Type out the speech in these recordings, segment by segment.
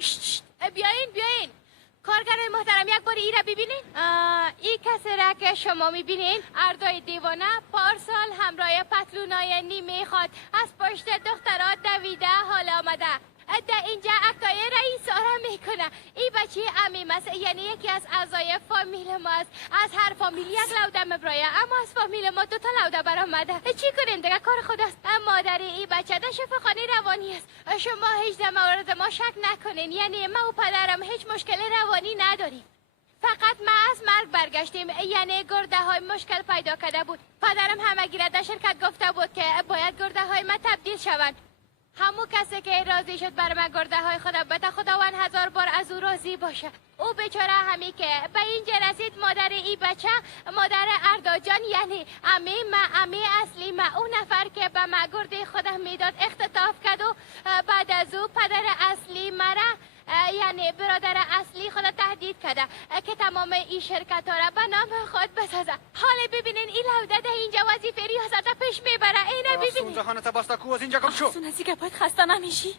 ببینیم. بیاین کارگرای محترم یک بار ای را ببینین. این کسی را که شما میبینین اردای دیوانه پارسال همراه پتلونای نیمه خود از پشت دخترات دویده حال آمده. در اینجا اکتای رئیس را میکنه. این بچه عمیم است، یعنی یکی از اعضای فامیل ما است. از هر فامیل یک لوده مبرایه، اما از فامیل ما 2 تا لوده برآمده. چی کنیم دیگه؟ کار خود است. مادر این بچه در شفاخانه روانی است. شما هیچ در مورد ما شک نکنین، یعنی ما و پدرم هیچ مشکل روانی نداریم. فقط ما از مرگ برگشتیم، یعنی گرده های مشکل پیدا کرده بود. پدرم همگی را در شرکت گفته بود که باید گرده های ما تبدیل شوند. همون کسی که راضی شد بر من گرده های خدا بده خداوند 1000 بار از او راضی باشه. او بیچاره همی که به اینجا رسید مادر ای بچه، مادر اردا جان، یعنی امی اصلی ما، اون نفر که به من گرده خودم میداد اختطاف کرد و بعد از او پدر اصلی مرا، یعنی برادر اصلی خدا تهدید کرده که تمام این شرکت ها را به نام خود بسازه. حالا ببینین این لوده ده اینجا وظیفه ریاست پیش میبره. اینه ببینین. افسون جهانت بستکو از اینجا گم شو. افسون از اینکه باید خسته نمیشی.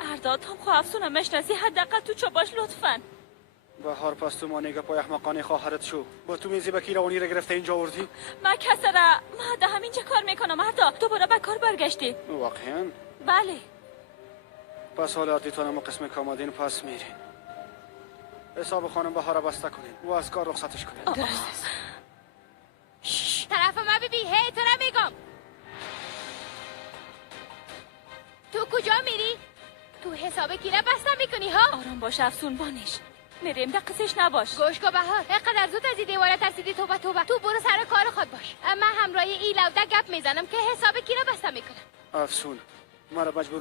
ارداد هم خواه افسون مشناسی، حداقل تو چوباش لطفاً. بهار پس تو مانیگه پای احمقانه خواهرت شو. با تو میزی بکی روانی را گرفته اینجا آوردی؟ ما کسره، ما ده همینجا کار میکنم. ارداد دوباره به کار برگشتی؟ واقعا؟ بله. پس حالا دیتانم و قسم کامادین پس میرین. حساب خانم بهار بسته کنین و از کار رخصتش کنین. درست است. طرف ما ببین. هی تو را میگم. تو کجا میری؟ تو حساب کی را بسته میکنی ها؟ آرام باش افسون بانش. میریم دقیقش نباش. گوش کن بهار، اینقدر زود از این دیواره ترسیدی؟ توبه تو برو سر کار خود باش. من همراه این لوده گپ میزنم که حساب کی را بسته میکنم. افسون مرا مجبور